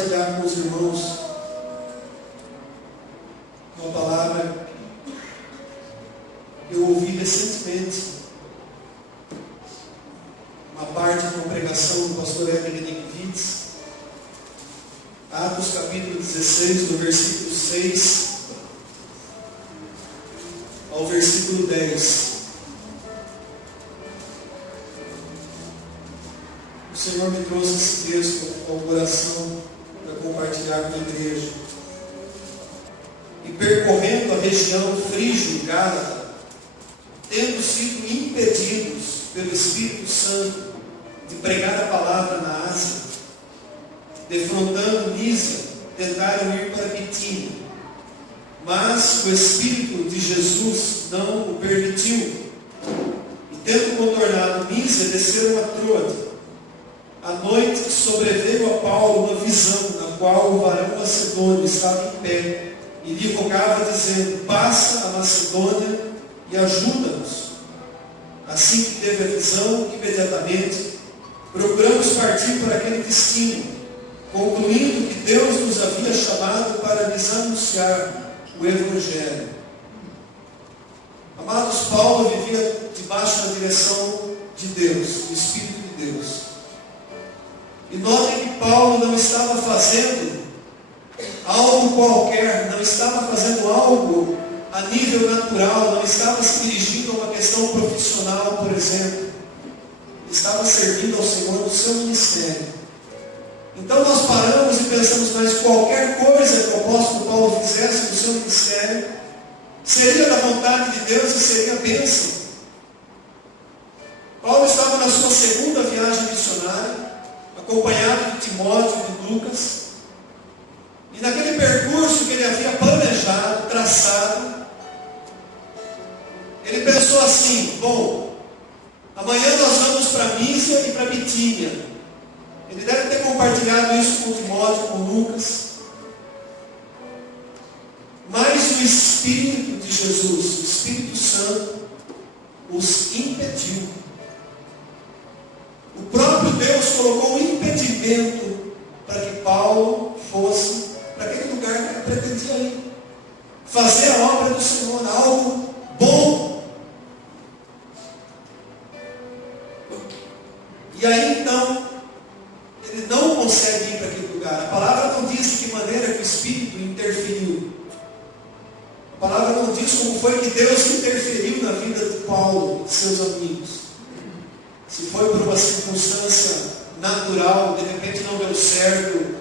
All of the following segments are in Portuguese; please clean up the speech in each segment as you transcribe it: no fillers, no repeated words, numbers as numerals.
compartilhar com os irmãos uma palavra que eu ouvi recentemente, uma parte de uma pregação do pastor Evelyn Nikiewicz, Atos capítulo 16, do versículo 6 ao versículo 10. O Senhor me trouxe esse texto ao coração para compartilhar com a igreja. E percorrendo a região frígio e Gálata, tendo sido impedidos pelo Espírito Santo de pregar a palavra na Ásia, defrontando Mísia, tentaram ir para Bitínia, mas o Espírito de Jesus não o permitiu. E tendo contornado Mísia, desceram a Troade. À noite sobreveio a Paulo uma visão, na qual o varão macedônio estava em pé, e lhe rogava, dizendo: passa a Macedônia e ajuda-nos. Assim que teve a visão, imediatamente procuramos partir para aquele destino, concluindo que Deus nos havia chamado para lhes anunciar o Evangelho. Amados, Paulo vivia debaixo da direção de Deus, do Espírito de Deus. E notem que Paulo não estava fazendo algo qualquer, não estava fazendo algo a nível natural, não estava se dirigindo a uma questão profissional, por exemplo. Ele estava servindo ao Senhor no seu ministério. Então nós paramos e pensamos, mas qualquer coisa que o apóstolo Paulo fizesse no seu ministério seria da vontade de Deus e seria bênção. Paulo estava na sua segunda viagem missionária, acompanhado de Timóteo e de Lucas, e naquele percurso que ele havia planejado, traçado, ele pensou assim: bom, amanhã nós vamos para Mísia e para Bitínia. Ele deve ter compartilhado isso com Timóteo, com Lucas. Mas o Espírito de Jesus, o Espírito Santo, os impediu. O próprio Deus colocou um impedimento para que Paulo fosse para aquele lugar que ele pretendia ir. Fazer a obra do Senhor, algo bom. E aí então, ele não consegue ir para aquele lugar. A palavra não diz de que maneira que o Espírito interferiu. A palavra não diz como foi que Deus interferiu na vida de Paulo e de seus amigos. Se foi por uma circunstância natural, de repente não deu certo,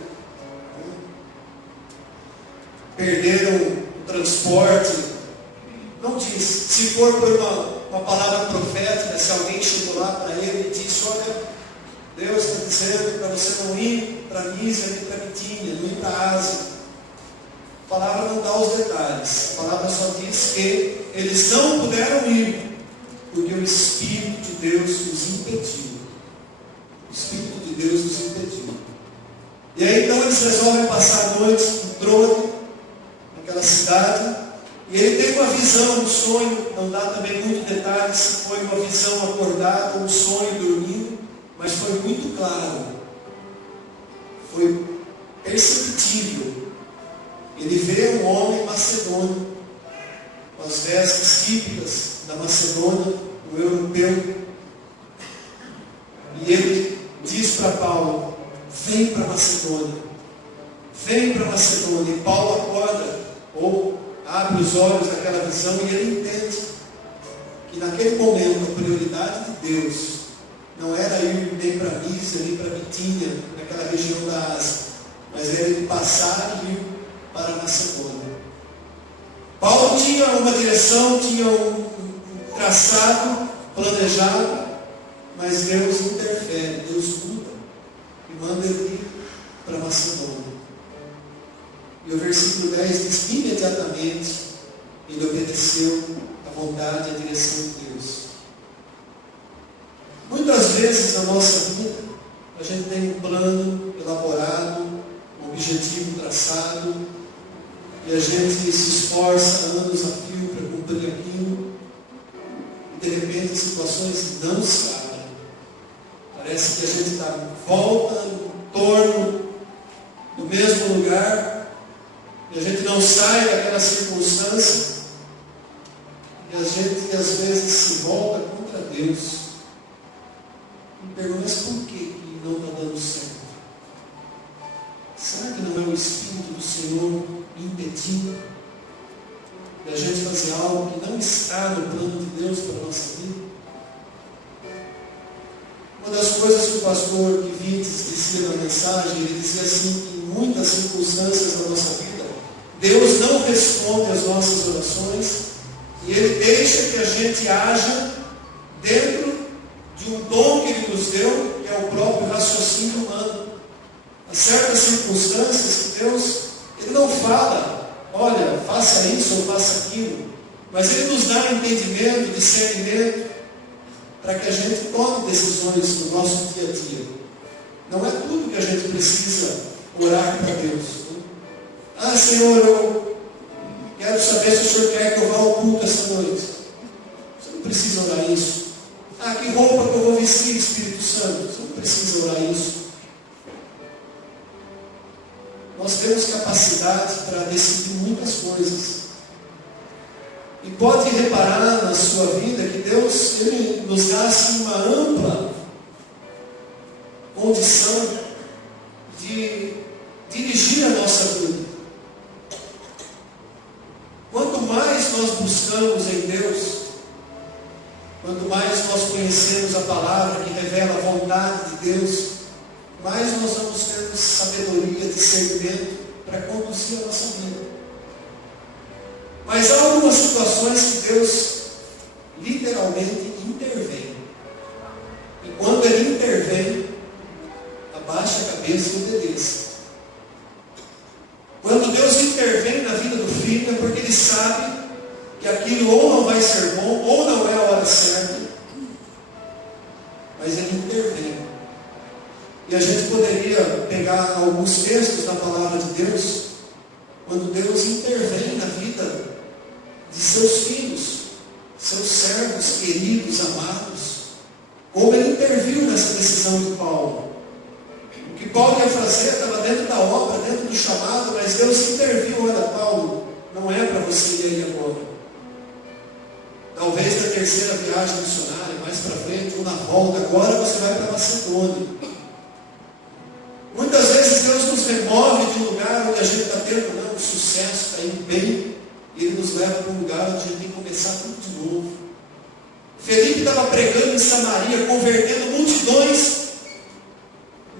perderam o transporte, não diz. Se for por uma palavra profética, se alguém chegou lá para ele e disse: olha, Deus está dizendo para você não ir para Mísia, nem para Bitínia, não ir para a Ásia. A palavra não dá os detalhes, a palavra só diz que eles não puderam ir, porque o Espírito de Deus os impediu. O Espírito de Deus os impediu. E aí então eles resolvem passar a noite em Troade, naquela cidade, e ele tem uma visão, um sonho, não dá também muito detalhe se foi uma visão acordada, um sonho dormindo, mas foi muito claro, foi perceptível. Ele vê um homem macedônio, com as vestes típicas da Macedônia, o europeu, e ele diz para Paulo: vem para Macedônia, vem para Macedônia. E Paulo acorda, ou abre os olhos daquela visão, e ele entende que naquele momento a prioridade de Deus não era ir nem para Mísia, nem para Bitínia, naquela região da Ásia, mas era ele passar e ir para a Macedônia. Paulo tinha uma direção, tinha um traçado planejado, mas Deus interfere, Deus muda e manda ele ir para a Macedônia. E o versículo 10 diz que imediatamente ele obedeceu à vontade e à direção de Deus. Muitas vezes na nossa vida a gente tem um plano elaborado, um objetivo traçado, e a gente se esforça anos a fio para cumprir aquilo, e de repente as situações não se abrem. Parece que a gente dá volta, em torno do mesmo um lugar e a gente não sai daquela circunstância e a gente às vezes se volta contra Deus e pergunta, mas por que não está dando certo? Será que não é o Espírito do Senhor impedindo da gente fazer algo que não está no plano de Deus para a nossa vida? Uma das coisas que o pastor Kivites dizia na mensagem, ele dizia assim, que em muitas circunstâncias da nossa vida, Deus não responde às nossas orações e Ele deixa que a gente haja dentro de um dom que Ele nos deu, que é o próprio raciocínio humano. Há certas circunstâncias que Deus, Ele não fala, olha, faça isso ou faça aquilo, mas Ele nos dá entendimento, discernimento, para que a gente tome decisões no nosso dia a dia. Não é tudo que a gente precisa orar para Deus. Ah, Senhor, eu quero saber se o Senhor quer que eu vá ao culto essa noite. Você não precisa orar isso. Ah, que roupa que eu vou vestir, Espírito Santo. Você não precisa orar isso. Nós temos capacidade para decidir muitas coisas. E pode reparar na sua vida que Deus, Ele nos dá assim, uma ampla condição de dirigir a nossa vida. Quanto mais nós buscamos em Deus, quanto mais nós conhecemos a palavra que revela a vontade de Deus, mais nós vamos ter sabedoria, discernimento para conduzir a nossa vida. Mas há algumas situações que Deus literalmente intervém. E quando Ele intervém, abaixa a cabeça e obedeça. Quando Deus intervém na vida do filho, é porque Ele sabe que aquilo ou não vai ser bom, ou não é a hora certa, mas Ele intervém. E a gente poderia pegar alguns textos da palavra de Deus, quando Deus intervém na vida de seus filhos, seus servos queridos, amados, como Ele interviu nessa decisão de Paulo. O que Paulo ia fazer estava dentro da obra, dentro do chamado, mas Deus interviu. Olha, Paulo, não é para você ir aí agora. Talvez na terceira viagem missionária, mais para frente, ou na volta, agora você vai para Macedônia. Muitas vezes Deus nos remove de um lugar onde a gente está tendo sucesso, está indo bem, e Ele nos leva para um lugar onde a gente tem que começar tudo de novo. Felipe estava pregando em Samaria, convertendo multidões,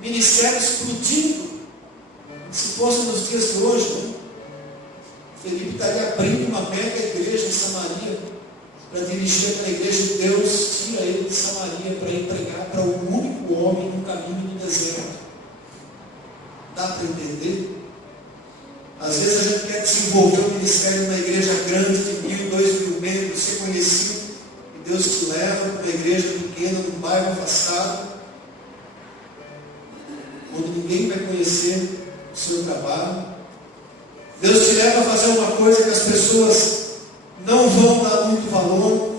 ministério explodindo. Se fosse nos dias de hoje, Felipe estaria abrindo uma mega igreja em Samaria, para dirigir aquela igreja de Deus, tira ele de Samaria para ir pregar para o único homem no caminho do deserto. Dá para entender? Às vezes a gente quer desenvolver um ministério numa igreja grande de 1.000, 2.000 membros, ser conhecido, e Deus te leva para uma igreja pequena, num bairro afastado, onde ninguém vai conhecer o seu trabalho. Deus te leva a fazer uma coisa que as pessoas não vão dar muito valor,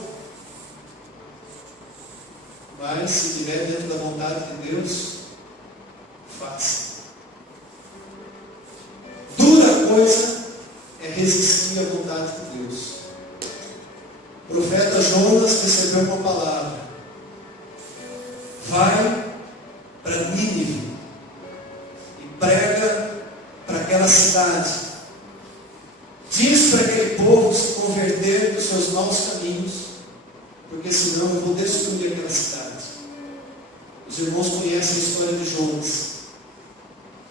mas se estiver dentro da vontade de Deus, faça. Dura coisa é resistir à vontade de Deus. O profeta Jonas recebeu uma palavra: vai para Nínive e prega para aquela cidade. Diz para aquele povo se converter dos seus maus caminhos, porque senão eu vou destruir aquela cidade. Os irmãos conhecem a história de Jonas.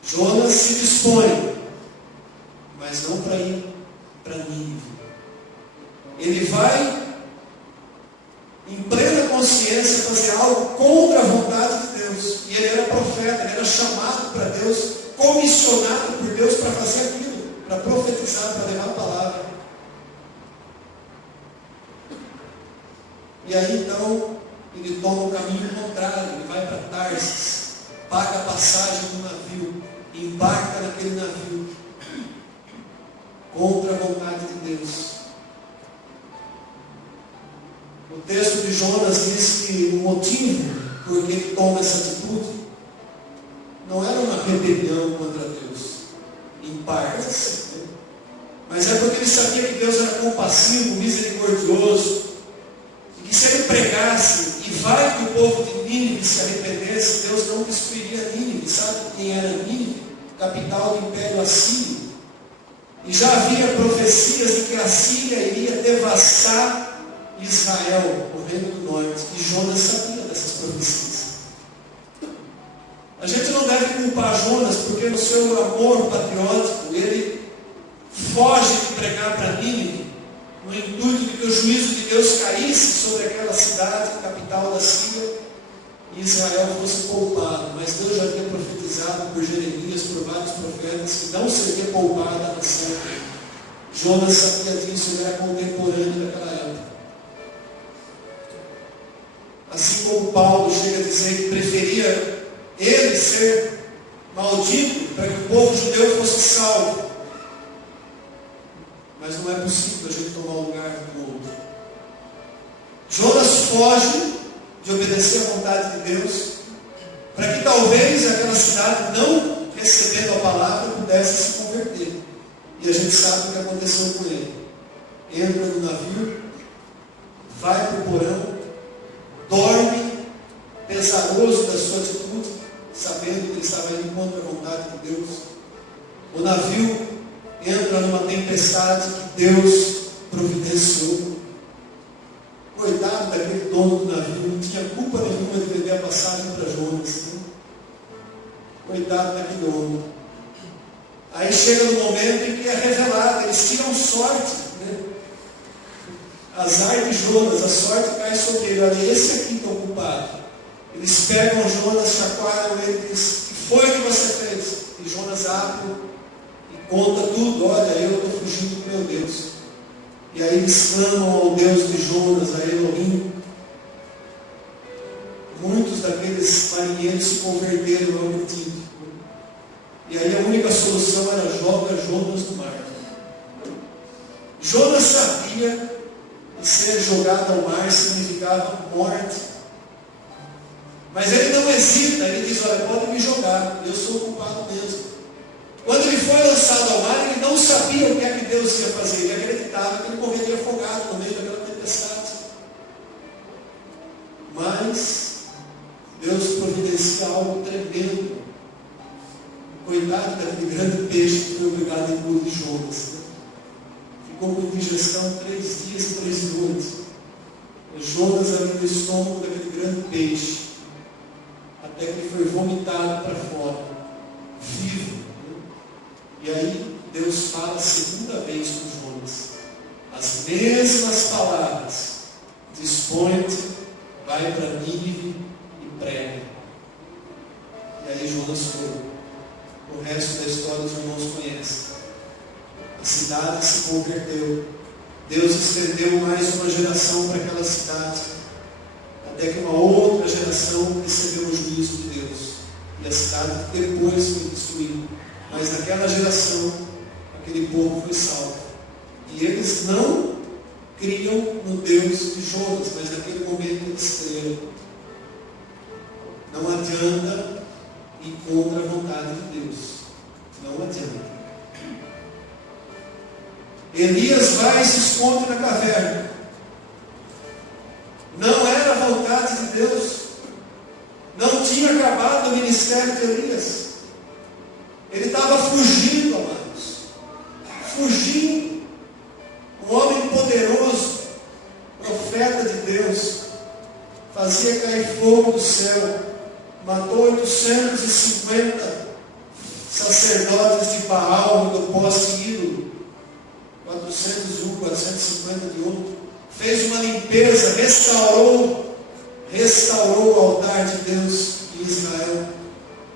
Jonas se dispõe, mas não para ir para Nínive. Ele vai, em plena consciência, fazer algo contra a vontade de Deus. E ele era profeta, ele era chamado para Deus, comissionado por Deus para fazer aquilo, para profetizar, para levar a palavra. E aí então, ele toma o caminho contrário, ele vai para Tarsis, paga a passagem do navio, embarca naquele navio, contra a vontade de Deus. O texto de Jonas diz que o motivo por que ele toma essa atitude não era uma rebelião contra Deus, partes, né? Mas é porque ele sabia que Deus era compassivo, misericordioso, e que se ele pregasse, e vai que o povo de Nínive se arrependesse, Deus não destruiria Nínive. Sabe quem era Nínive? Capital do Império Assírio. E já havia profecias de que a Síria iria devastar Israel, o reino do norte. E Jonas sabia dessas profecias. A gente não deve culpar Jonas, porque no seu amor patriótico, ele foge de pregar para Nínive, no intuito de que o juízo de Deus caísse sobre aquela cidade, capital da Síria, e Israel fosse poupado. Mas Deus já havia profetizado por Jeremias, por vários profetas, que não seria poupada a nação. Jonas sabia disso, ele era contemporâneo daquela época. Assim como Paulo chega a dizer que preferia ele ser maldito para que o povo judeu fosse salvo. Mas não é possível a gente tomar o lugar do outro. Jonas foge de obedecer à vontade de Deus, para que talvez aquela cidade, não recebendo a palavra, pudesse se converter. E a gente sabe o que aconteceu com ele. Entra no navio, vai para o porão, dorme, pesaroso da sua atitude, sabendo que ele estava indo contra a vontade de Deus. O navio entra numa tempestade que Deus providenciou. Coitado daquele dono do navio, não tinha culpa nenhuma de vender a passagem para Jonas. Né? Coitado daquele homem. Aí chega no momento em que é revelado, eles tiram sorte. Né? Azar de Jonas, a sorte cai sobre ele. Olha, esse aqui está o culpado. Eles pegam Jonas, chacoalham ele e dizem: o que foi que você fez? E Jonas abre e conta tudo. Olha, eu estou fugindo do meu Deus. E aí eles clamam ao Deus de Jonas, a Elohim. Muitos daqueles marinheiros se converteram ao motivo. E aí a única solução era: joga Jonas no mar. Jonas sabia que ser jogado ao mar significava morte. Mas ele não hesita, ele diz: olha, pode me jogar, eu sou o culpado mesmo. Quando ele foi lançado ao mar, ele não sabia o que é que Deus ia fazer. Ele acreditava que ele morreria afogado no meio daquela tempestade. Mas Deus providencia algo tremendo. Coitado daquele grande peixe que foi obrigado a engolir Jonas. Ficou com indigestão 3 dias e 3 noites. Jonas ali no estômago daquele grande peixe, até que ele foi vomitado para fora, vivo. E aí Deus fala a segunda vez com Jonas. As mesmas palavras: dispõe-te, vai para Nínive e prega. E aí Jonas foi. O resto da história os irmãos conhecem. A cidade se converteu. Deus estendeu mais uma geração para aquela cidade, até que uma outra geração recebeu o juízo de Deus. E a cidade depois foi destruída. Mas naquela geração, aquele povo foi salvo. E eles não criam no Deus de Jonas, mas naquele momento eles creram. Não adianta ir contra a vontade de Deus. Não adianta. Elias vai e se esconde na caverna. Não era a vontade de Deus. Não tinha acabado o ministério de Elias. Ele estava fugindo, amados. Fugindo. Um homem poderoso, profeta de Deus, fazia cair fogo do céu, matou 850 sacerdotes de Baal do poste ídolo, 401, 450 de outro. Fez uma limpeza, restaurou o altar de Deus em Israel.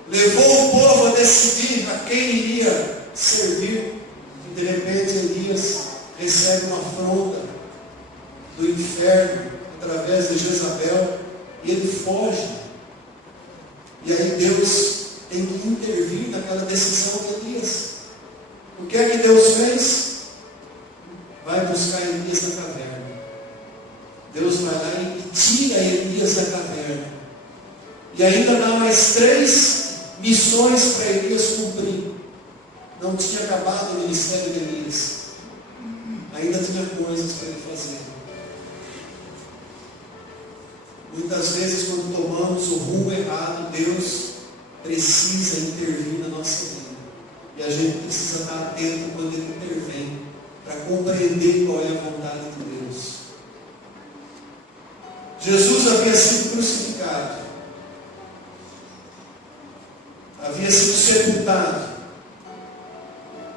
Levou o povo a decidir a quem iria servir. E de repente Elias recebe uma afronta do inferno através de Jezabel e ele foge. E aí Deus tem que intervir naquela decisão de Elias. O que é que Deus fez? Vai buscar Elias na caverna. Deus vai lá e tira Elias da caverna. E ainda dá mais 3 missões para Elias cumprir. Não tinha acabado o ministério de Elias. Ainda tinha coisas para ele fazer. Muitas vezes, quando tomamos o rumo errado, Deus precisa intervir na nossa vida. E a gente precisa estar atento quando Ele intervém, para compreender qual é a vontade de Deus. Jesus havia sido crucificado, havia sido sepultado.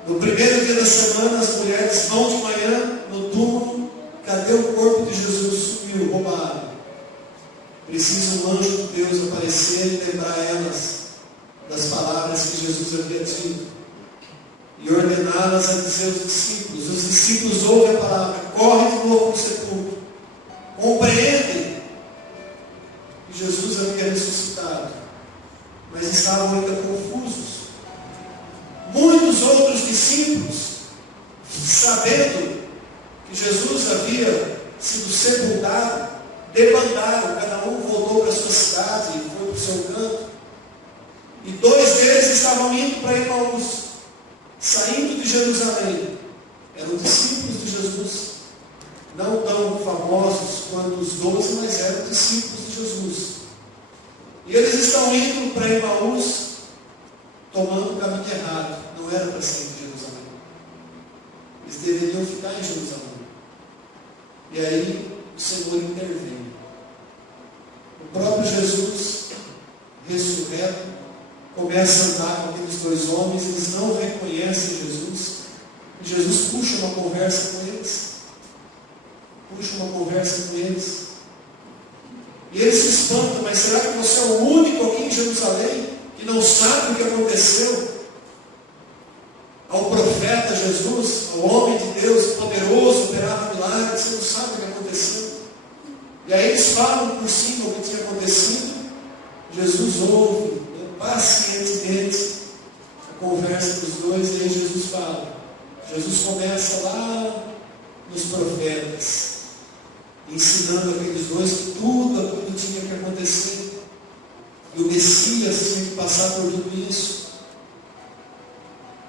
No primeiro dia da semana, as mulheres vão de manhã no túmulo. Cadê o corpo de Jesus? Sumiu, roubaram. Precisa um anjo de Deus aparecer e lembrar elas das palavras que Jesus havia dito e ordená-las a dizer aos discípulos. Os discípulos ouvem a palavra, correm de novo para o sepulcro, compreendem que Jesus havia ressuscitado, mas estavam ainda confusos. Muitos outros discípulos, sabendo que Jesus havia sido sepultado, debandaram, cada um voltou para a sua cidade e foi para o seu canto. E 2 deles estavam indo para Emaús, saindo de Jerusalém. Eram discípulos de Jesus, não tão famosos quanto os 12, mas eram discípulos de Jesus. E eles estão indo para Emaús, tomando o caminho errado. Não era para sair de Jerusalém. Eles deveriam ficar em Jerusalém. E aí o Senhor intervém. O próprio Jesus, ressurreto, começa a andar com aqueles 2 homens. Eles não reconhecem Jesus. E Jesus puxa uma conversa com eles. E eles se espantam. Mas será que você é o único aqui em Jerusalém que não sabe o que aconteceu ao profeta Jesus, ao homem de Deus poderoso, operava milagres? Você não sabe o que aconteceu? E aí eles falam por cima o que tinha acontecido. Jesus ouve pacientemente a conversa dos 2, e aí Jesus fala. Jesus começa lá nos profetas, ensinando aqueles 2 que tudo tinha que acontecer. E o Messias tinha que passar por tudo isso.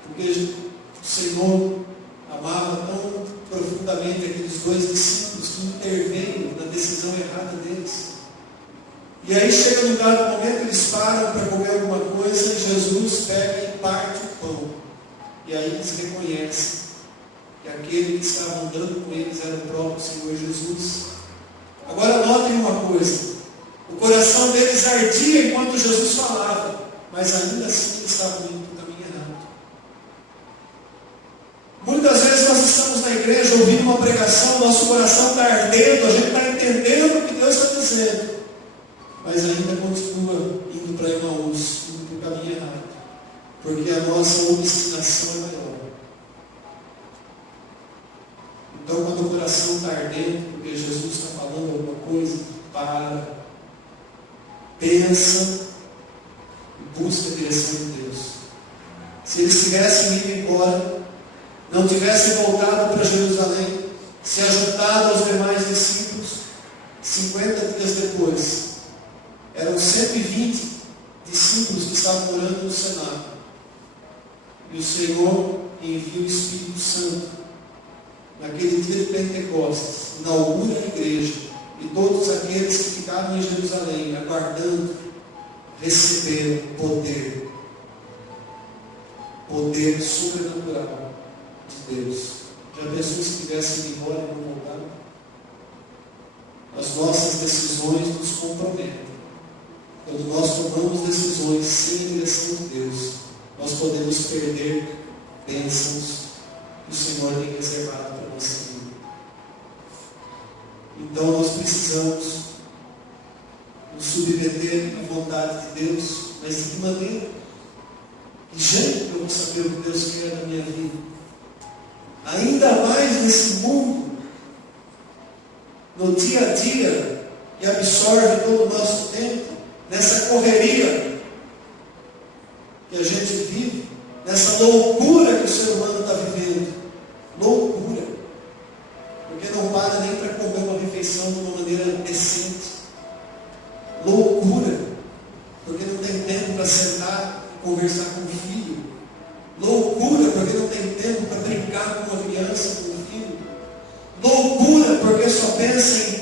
Porque o Senhor amava tão profundamente aqueles 2 discípulos que interveram na decisão errada deles. E aí chega no dado momento, eles param para comer alguma coisa, e Jesus pega e parte o pão. E aí eles reconhecem que aquele que estava andando com eles era o próprio Senhor Jesus. Agora notem uma coisa. O coração deles ardia enquanto Jesus falava, mas ainda assim eles estavam indo para o caminho errado. Muitas vezes nós estamos na igreja ouvindo uma pregação, nosso coração está ardendo, a gente está entendendo o que Deus está dizendo, mas ainda continua indo para Emaús, indo para o caminho errado, porque a nossa obstinação é maior. Então, quando o coração está ardendo, porque Jesus está falando alguma coisa, para, pensa e busca a direção de Deus. Se eles tivessem ido embora, não tivessem voltado para Jerusalém, se ajuntado aos demais discípulos, 50 dias depois, eram 120 discípulos que estavam orando no cenáculo. E o Senhor envia o Espírito Santo naquele dia de Pentecostes, inaugura a igreja, e todos aqueles que ficaram em Jerusalém aguardando receberam poder sobrenatural de Deus. Já pensou se tivessem ido embora e não voltaram? As nossas decisões nos comprometem. Quando nós tomamos decisões sem a direção de Deus, nós podemos perder bênçãos que o Senhor tem reservado para a nossa vida. Então nós precisamos nos submeter à vontade de Deus, mas de que maneira? Que jeito que eu vou saber o que Deus quer da minha vida? Ainda mais nesse mundo, no dia a dia, que absorve todo o nosso tempo, nessa correria que a gente vive, nessa loucura que o ser humano está vivendo. Loucura. Porque não para nem para comer uma refeição de uma maneira decente. Loucura. Porque não tem tempo para sentar e conversar com o filho. Loucura,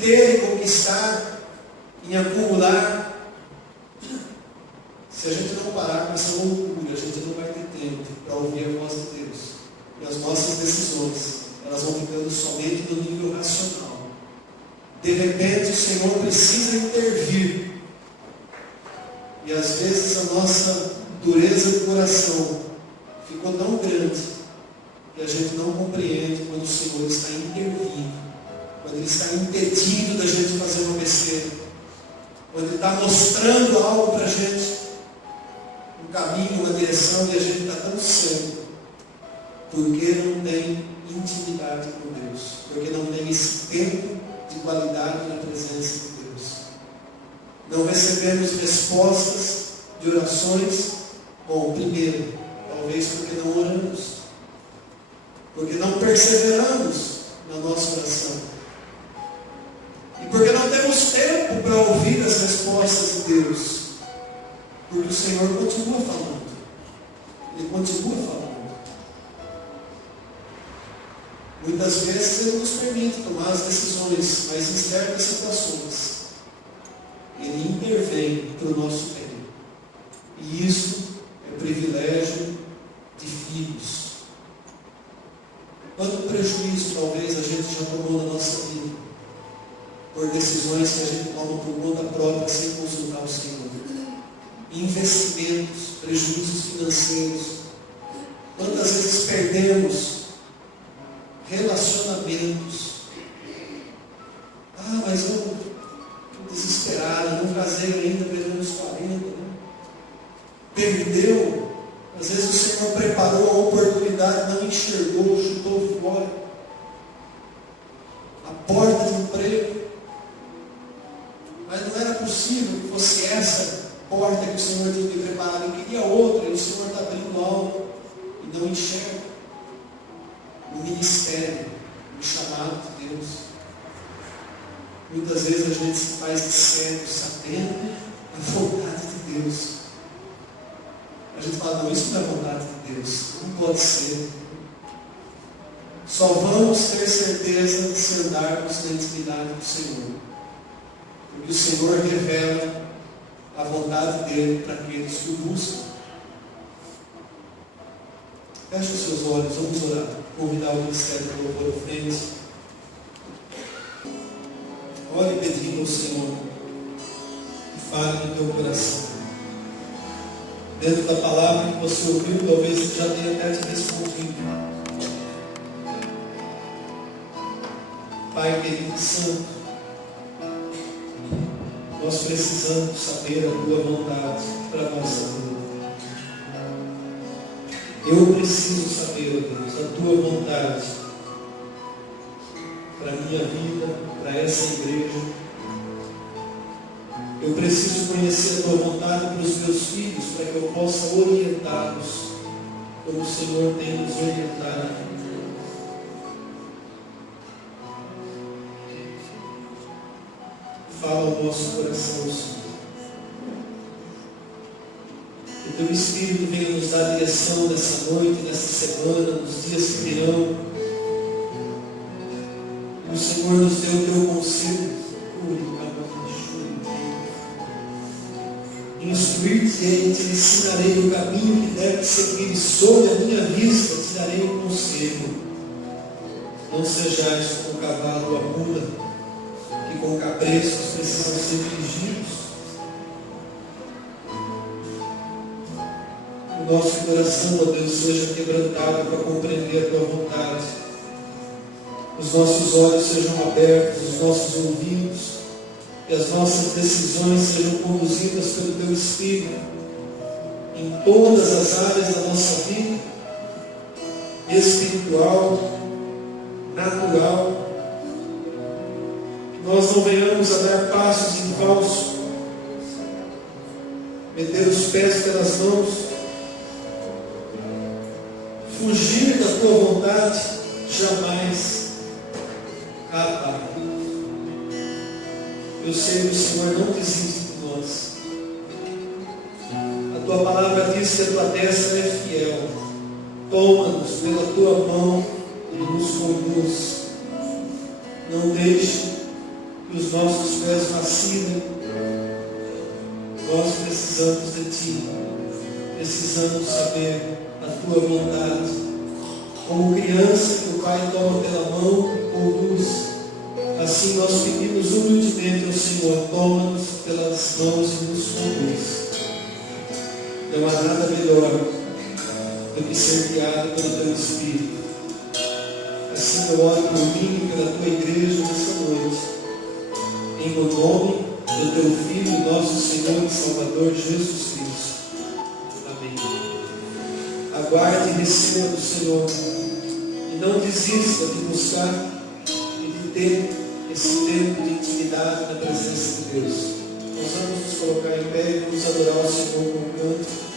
ter, em conquistar, em acumular. Se a gente não parar com essa loucura, a gente não vai ter tempo para ouvir a voz de Deus. E as nossas decisões, elas vão ficando somente no nível racional. De repente o Senhor precisa intervir. E às vezes a nossa dureza de coração ficou tão grande que a gente não compreende quando o Senhor está intervindo, quando Ele está impedindo da gente fazer uma besteira, quando Ele está mostrando algo para a gente, um caminho, uma direção, e a gente está tão cego, porque não tem intimidade com Deus, porque não tem esse tempo de qualidade na presença de Deus. Não recebemos respostas de orações. Bom, primeiro, talvez porque não oramos, porque não perseveramos na nossa oração, e porque não temos tempo para ouvir as respostas de Deus, porque o Senhor continua falando, Ele continua falando. Muitas vezes Ele nos permite tomar as decisões, mas em certas situações Ele intervém para o nosso bem. E isso é privilégio de filhos. Quanto prejuízo talvez a gente já tomou na nossa vida por decisões que a gente toma por conta própria sem consultar o Senhor. Investimentos, prejuízos financeiros. Quantas vezes perdemos relacionamentos. Ah, mas eu estou desesperado, não casei ainda pelos 40. Né? Perdeu. Às vezes o Senhor preparou a oportunidade, não enxergou, chutou fora. A porta de emprego. Mas não era possível que fosse essa porta que o Senhor tinha me preparado. Eu queria outra, e o Senhor está abrindo algo e não enxerga. O ministério, o chamado de Deus. Muitas vezes a gente se faz de cego, sabendo a vontade de Deus. A gente fala, não, isso não é vontade de Deus, não pode ser. Só vamos ter certeza de se andarmos na intimidade do Senhor, porque o Senhor revela a vontade dele para aqueles que o buscam. Feche os seus olhos, vamos orar. Convidar o ministério do louvor à frente. Ore pedindo ao Senhor e fale no teu coração. Dentro da palavra que você ouviu, talvez você já tenha até te respondido. Pai querido e santo, nós precisamos saber a tua vontade para a nossa vida. Eu preciso saber, ó Deus, a tua vontade para a minha vida, para essa igreja. Eu preciso conhecer a tua vontade para os meus filhos, para que eu possa orientá-los como o Senhor tem nos orientado. Fala ao nosso coração, Senhor. Que o teu Espírito venha nos dar direção nessa noite, nessa semana, nos dias que virão. Que o Senhor nos dê o teu conselho. Instruir-te e te ensinarei o caminho que deve seguir, e sob a minha vista te darei um conselho. Não sejais como o cavalo ou a mula, que com cabreços precisam ser dirigidos. O nosso coração, ó Deus, seja quebrantado para compreender a tua vontade. Os nossos olhos sejam abertos, os nossos ouvidos, que as nossas decisões sejam conduzidas pelo teu Espírito em todas as áreas da nossa vida, espiritual, natural. Que nós não venhamos a dar passos em falso, meter os pés pelas mãos, fugir da tua vontade, jamais. Pai, eu sei que o Senhor não desiste de nós. A tua palavra diz que a tua destra é fiel. Toma-nos pela tua mão e nos conduz. Não deixe que os nossos pés vacilam, nós precisamos de Ti, precisamos saber a Tua vontade. Como criança que o Pai toma pela mão e conduz, assim nós pedimos humildemente ao Senhor, toma-nos pelas mãos e nos conduz. Não há nada melhor do que ser guiado pelo Teu Espírito. Assim eu oro por mim e pela Tua igreja nessa noite, em o nome do Teu Filho, nosso Senhor e Salvador Jesus Cristo. Amém. Aguarde e receba do Senhor, e não desista de buscar e de ter esse tempo de intimidade na presença de Deus. Nós vamos nos colocar em pé e vamos adorar o Senhor com o canto.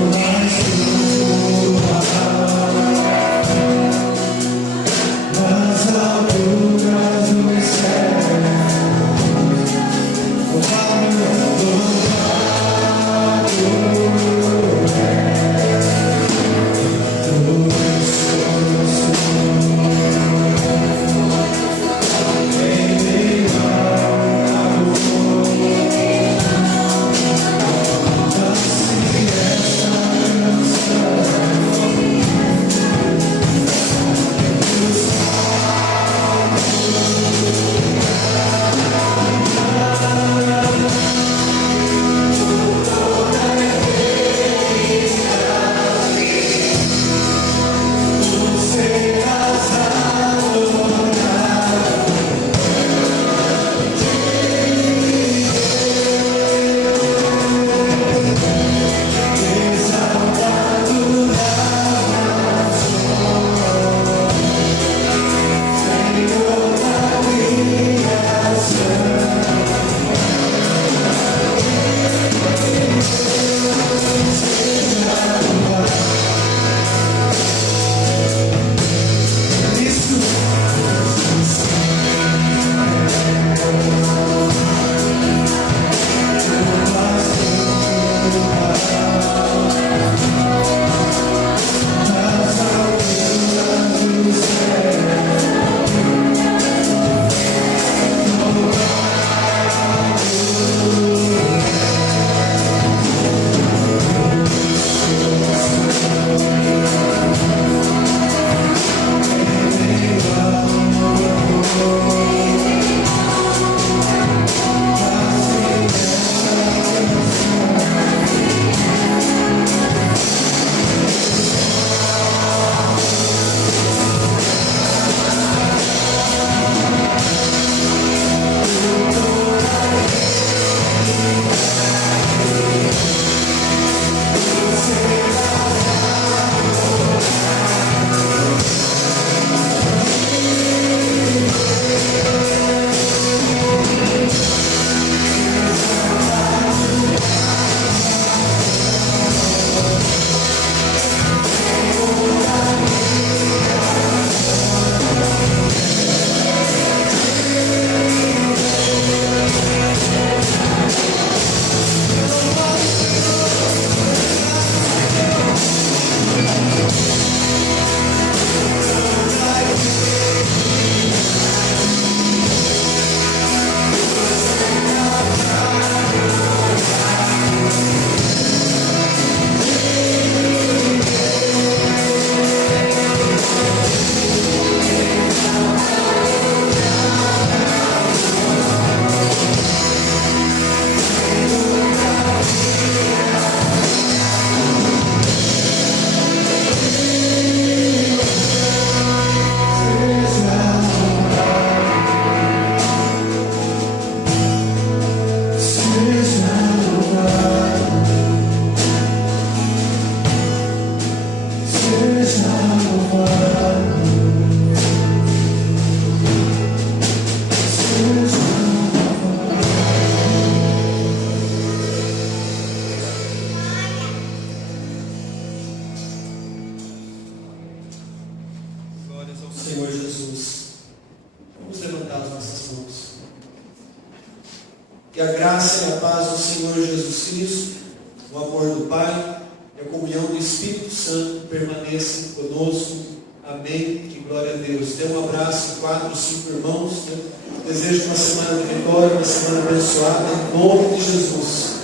Oh, as nossas mãos. Que a graça e a paz do Senhor Jesus Cristo, o amor do Pai e a comunhão do Espírito Santo permaneçam conosco. Amém. Que glória a Deus. Dê um abraço em 4, 5 irmãos. Desejo uma semana de vitória, uma semana abençoada, em nome de Jesus.